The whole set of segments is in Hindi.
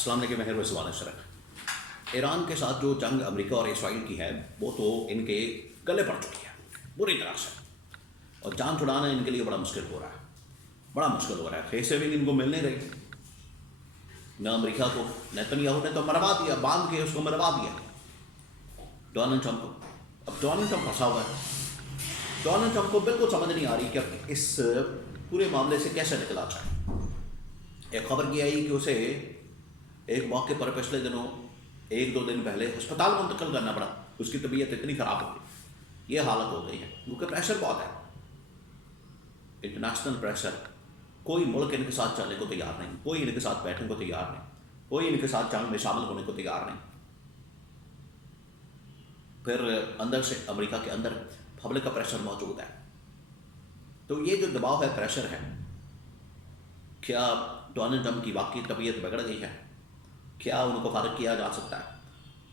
अस्सलाम वालेकुम मेहर वसवान शरक। ईरान के साथ जो जंग अमेरिका और इसराइल की है वो तो इनके गले पड़ चुकी है बुरी तरह से, और जान छुड़ाना इनके लिए बड़ा मुश्किल हो रहा है, बड़ा मुश्किल हो रहा है। फेस सेविंग इनको मिलने रही न अमेरिका को, नेतन्याहू ने तो मरवा दिया, बांध के उसको मरवा दिया डोनाल्ड ट्रंप को। अब डोनाल्ड ट्रंप फंसा हुआ है। डोनाल्ड ट्रंप को बिल्कुल समझ नहीं आ रही कि अब इस पूरे मामले से कैसे निकला जाए। एक खबर की आई कि उसे एक मौके पर पिछले दिनों 1-2 दिन पहले अस्पताल मुंतकिल करना पड़ा। उसकी तबीयत इतनी ख़राब हो गई, ये हालत हो गई है क्योंकि प्रेशर बहुत है, इंटरनेशनल प्रेशर। कोई मुल्क इनके साथ चलने को तैयार नहीं, कोई इनके साथ बैठने को तैयार नहीं, कोई इनके साथ जंग में शामिल होने को तैयार नहीं। फिर अंदर से अमेरिका के अंदर पब्लिक का प्रेशर मौजूद है। तो ये जो दबाव है, प्रेशर है, क्या डोनाल्ड ट्रंप की वाकई तबीयत बिगड़ गई है? क्या उनको फारिग किया जा सकता है?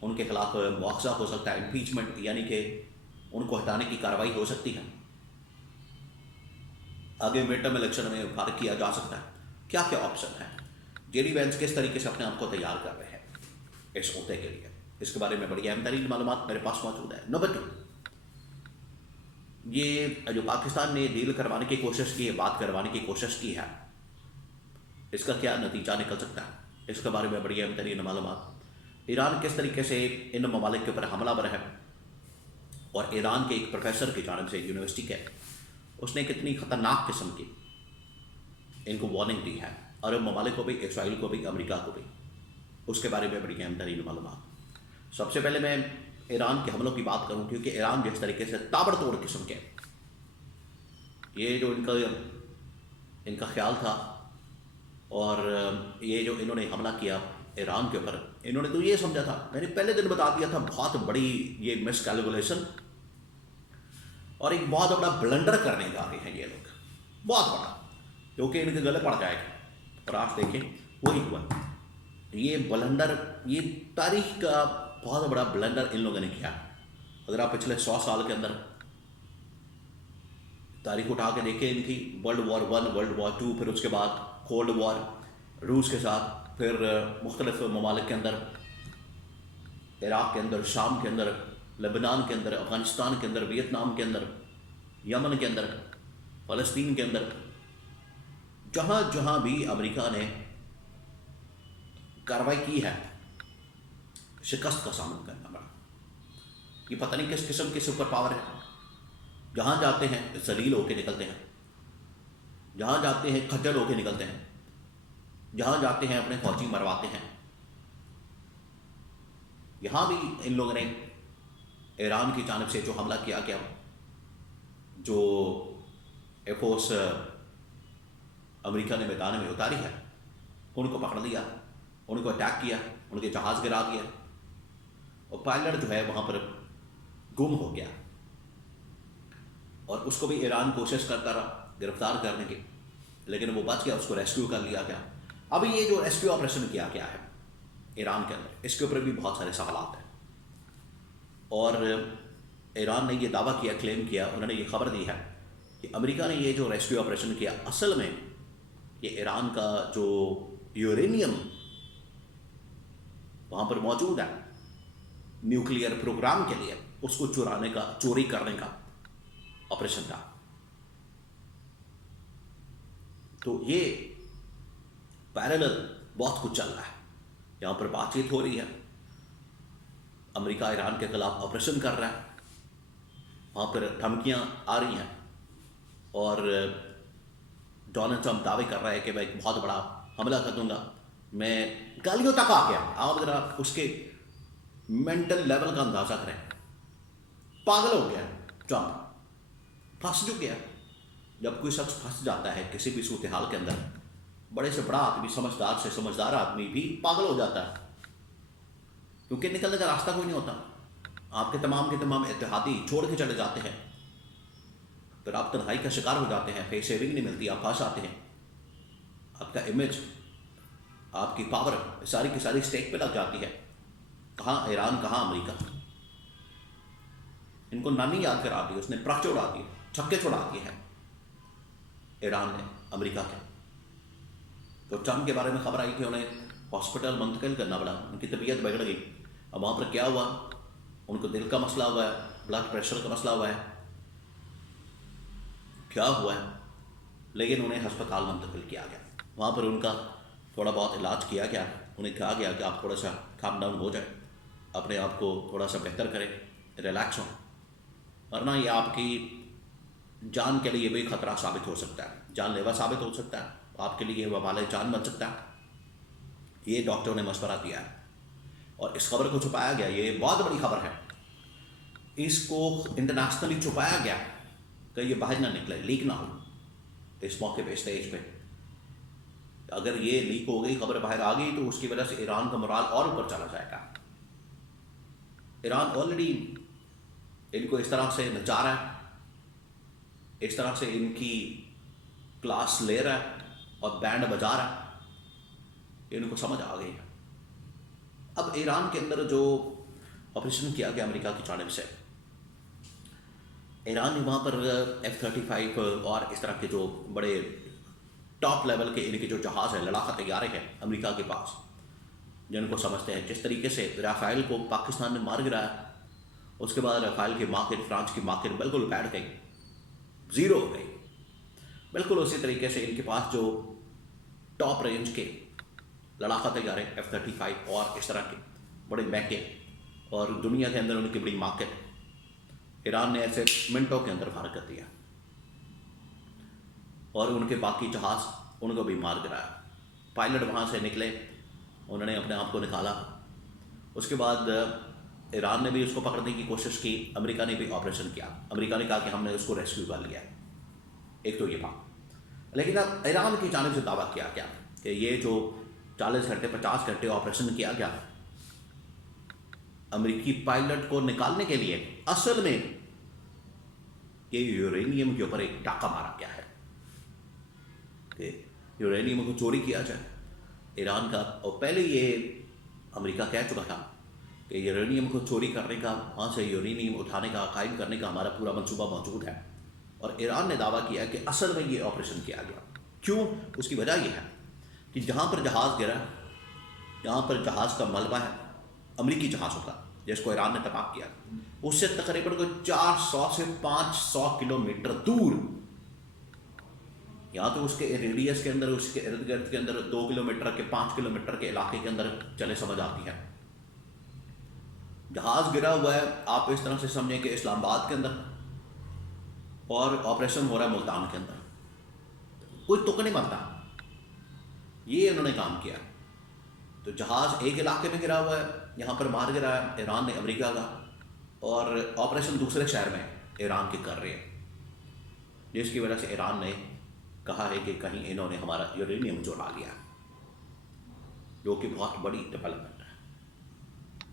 उनके खिलाफ मुआवजा हो सकता है, इम्पीचमेंट यानी कि उनको हटाने की कार्रवाई हो सकती है। आगे मिड टर्म इलेक्शन में फारिग किया जा सकता है। क्या क्या ऑप्शन है? जेडी वेंस किस तरीके से अपने आप को तैयार कर रहे हैं इस मुद्दे के लिए, इसके बारे में बड़ी अहम तरीन मालूमात मेरे पास मौजूद है। नंबर 2, ये जो पाकिस्तान ने डील करवाने की कोशिश की है, बात करवाने की कोशिश की है, इसका क्या नतीजा निकल सकता है, इसके बारे में बड़ी अहम तरीन मालूमात। ईरान किस तरीके से इन ममालिक के ऊपर हमलावर है, और ईरान के एक प्रोफेसर की जानब से यूनिवर्सिटी के, उसने कितनी ख़तरनाक किस्म की इनको वार्निंग दी है, अरब ममालिक को भी, इसराइल को भी, अमेरिका को भी, उसके बारे में बड़ी अहम तरीन मालूमात। सबसे पहले मैं ईरान के हमलों की बात करूँ, क्योंकि ईरान जिस तरीके से ताबड़तोड़ किस्म के, ये जो इनका ख्याल था, और ये जो इन्होंने हमला किया ईरान के ऊपर, इन्होंने तो ये समझा था, मैंने पहले दिन बता दिया था, बहुत बड़ी ये मिस कैलकुलेशन और एक बहुत बड़ा ब्लंडर करने जा रहे हैं ये लोग, बहुत बड़ा, क्योंकि इनके गले पड़ जाएगा। और आज देखें वही हुआ, ये ब्लंडर, ये तारीख का बहुत बड़ा ब्लंडर इन लोगों ने किया। अगर आप पिछले 100 साल के अंदर तारीख उठा के देखें इनकी, वर्ल्ड वॉर 1, वर्ल्ड वॉर 2, फिर उसके बाद कोल्ड वॉर रूस के साथ, फिर मुख्तलिफ ममालिक के अंदर, इराक़ के अंदर, शाम के अंदर, लेबनान के अंदर, अफ़गानिस्तान के अंदर, वियतनाम के अंदर, यमन के अंदर, फ़लस्तीन के अंदर, जहाँ जहाँ भी अमेरिका ने कार्रवाई की है, शिकस्त का सामना करना पड़ा। ये पता नहीं किस किस्म की सुपर पावर है। जहाँ जाते हैं जलील होके निकलते हैं, जहाँ जाते हैं खज्जल होके निकलते हैं, जहाँ जाते हैं अपने फौजी मरवाते हैं। यहाँ भी इन लोगों ने ईरान की जानिब से जो हमला किया गया, जो एयरफोर्स अमेरिका ने मैदान में उतारी है, उनको पकड़ लिया, उनको अटैक किया, उनके जहाज़ गिरा दिया, और पायलट जो है वहाँ पर गुम हो गया, और उसको भी ईरान कोशिश करता रहा गिरफ्तार करने की, लेकिन वो बच गया, उसको रेस्क्यू कर लिया गया। अभी ये जो रेस्क्यू ऑपरेशन किया गया है ईरान के अंदर, इसके ऊपर भी बहुत सारे सवालात हैं। और ईरान ने ये दावा किया, क्लेम किया, उन्होंने ये खबर दी है कि अमेरिका ने ये जो रेस्क्यू ऑपरेशन किया, असल में ये ईरान का जो यूरेनियम वहाँ पर मौजूद है न्यूक्लियर प्रोग्राम के लिए, उसको चोरी करने का ऑपरेशन था। तो ये पैरेलल बहुत कुछ चल रहा है, यहाँ पर बातचीत हो रही है, अमेरिका ईरान के खिलाफ ऑपरेशन कर रहा है, वहाँ पर धमकियाँ आ रही हैं, और डोनाल्ड ट्रंप दावे कर रहा है कि मैं एक बहुत बड़ा हमला कर दूंगा, मैं गालियों तक आ गया। आप जरा उसके मेंटल लेवल का अंदाज़ा करें, पागल हो गया ट्रंप, फंस जो गया। जब कोई शख्स फंस जाता है किसी भी सूरत हाल के अंदर, बड़े से बड़ा आदमी, समझदार से समझदार आदमी भी पागल हो जाता है, क्योंकि निकलने का रास्ता कोई नहीं होता। आपके तमाम के तमाम इत्तेहादी छोड़ के चले जाते हैं, फिर आप तन्हाई का शिकार हो जाते हैं, फेस सेविंग नहीं मिलती, आप फंस आते हैं, आपका इमेज, आपकी पावर सारी की सारी स्टेक पे लग जाती है। कहाँ ईरान, कहाँ अमेरिका, इनको नानी याद करा दी उसने, प्राचे उड़ा दिए, छक्के छुड़ा दिए हैं ईरान ने अमेरिका के। तो ट्रंप के बारे में खबर आई कि उन्हें हॉस्पिटल मुंतकिल करना पड़ा, उनकी तबीयत बिगड़ गई। अब वहाँ पर क्या हुआ, उनको दिल का मसला हुआ है, ब्लड प्रेशर का मसला हुआ है, क्या हुआ है, लेकिन उन्हें हस्पताल मुंतकिल किया गया। वहाँ पर उनका थोड़ा बहुत इलाज किया गया। उन्हें कहा गया कि आप थोड़ा सा काम डाउन हो जाए, अपने आप को थोड़ा सा बेहतर करें, रिलैक्स हों, वरना ये आपकी जान के लिए भी खतरा साबित हो सकता है, जानलेवा साबित हो सकता है, आपके लिए वबाल जान बन सकता है। ये डॉक्टरों ने मशवरा दिया है और इस खबर को छुपाया गया। ये बहुत बड़ी खबर है, इसको इंटरनेशनली छुपाया गया कि ये बाहर ना निकले, लीक ना हो। इस मौके पे स्टेज पे अगर ये लीक हो गई, खबर बाहर आ गई, तो उसकी वजह से ईरान का मोराल और ऊपर चला जाएगा। ईरान ऑलरेडी इनको इस तरह से नचा रहा है, इस तरह से इनकी क्लास ले रहा है और बैंड बजा रहा है, इनको समझ आ गई है। अब ईरान के अंदर जो ऑपरेशन किया गया अमेरिका की जानिब से, ईरान ने वहाँ पर F-35 और इस तरह के जो बड़े टॉप लेवल के इनके जो जहाज़ है, लड़ाका तैयारे हैं अमेरिका के पास, जिनको समझते हैं। जिस तरीके से राफेल को पाकिस्तान ने मार गिराया, उसके बाद राफेल की मार्केट, फ्रांस की मार्केट बिल्कुल बैठ गई, ज़ीरो हो गई। बिल्कुल उसी तरीके से इनके पास जो टॉप रेंज के लड़ाका तैयारे F-35 और इस तरह के बड़े महंगे, और दुनिया के अंदर उनकी बड़ी मार्केट, ईरान ने ऐसे मिनटों के अंदर फार कर दिया और उनके बाकी जहाज़ उनको भी मार गिराया। पायलट वहाँ से निकले, उन्होंने अपने आप को निकाला। उसके बाद ईरान ने भी उसको पकड़ने की कोशिश की, अमेरिका ने भी ऑपरेशन किया। अमेरिका ने कहा कि हमने उसको रेस्क्यू कर लिया। एक तो ये बात, लेकिन अब ईरान की जानिब से दावा किया गया कि ये जो 40 घंटे 50 घंटे ऑपरेशन किया गया अमेरिकी पायलट को निकालने के लिए, असल में ये यूरेनियम के ऊपर एक डाका मारा गया है कि यूरेनियम को चोरी किया जाए ईरान का। और पहले ये अमेरिका कह चुका था कि यूरेनियम को चोरी करने का, वहाँ से यूरेनियम उठाने का, कायम करने का हमारा पूरा मंसूबा मौजूद है। और ईरान ने दावा किया कि असल में ये ऑपरेशन किया गया। क्यों? उसकी वजह यह है कि जहाँ पर जहाज़ गिरा, जहाँ पर जहाज़ का मलबा है अमेरिकी जहाज़ों का, जिसको ईरान ने तबाह किया, उससे तकरीबन कोई 400 से 500 किलोमीटर दूर, या तो उसके रेडियस के अंदर, उसके इर्द गिर्द के अंदर 2 किलोमीटर के 5 किलोमीटर के इलाके के अंदर चले समझ आती है। जहाज़ गिरा हुआ है, आप इस तरह से समझें कि इस्लामाबाद के अंदर, और ऑपरेशन हो रहा है मुल्तान के अंदर, कोई तुक नहीं बनता। ये उन्होंने काम किया। तो जहाज़ एक इलाके में गिरा हुआ है, यहाँ पर मार गिरा है ईरान ने अमेरिका का, और ऑपरेशन दूसरे शहर में ईरान के कर रहे हैं, जिसकी वजह से ईरान ने कहा है कि कहीं इन्होंने हमारा यूरेनियम चुरा लिया, जो कि बहुत बड़ी डेवलपमेंट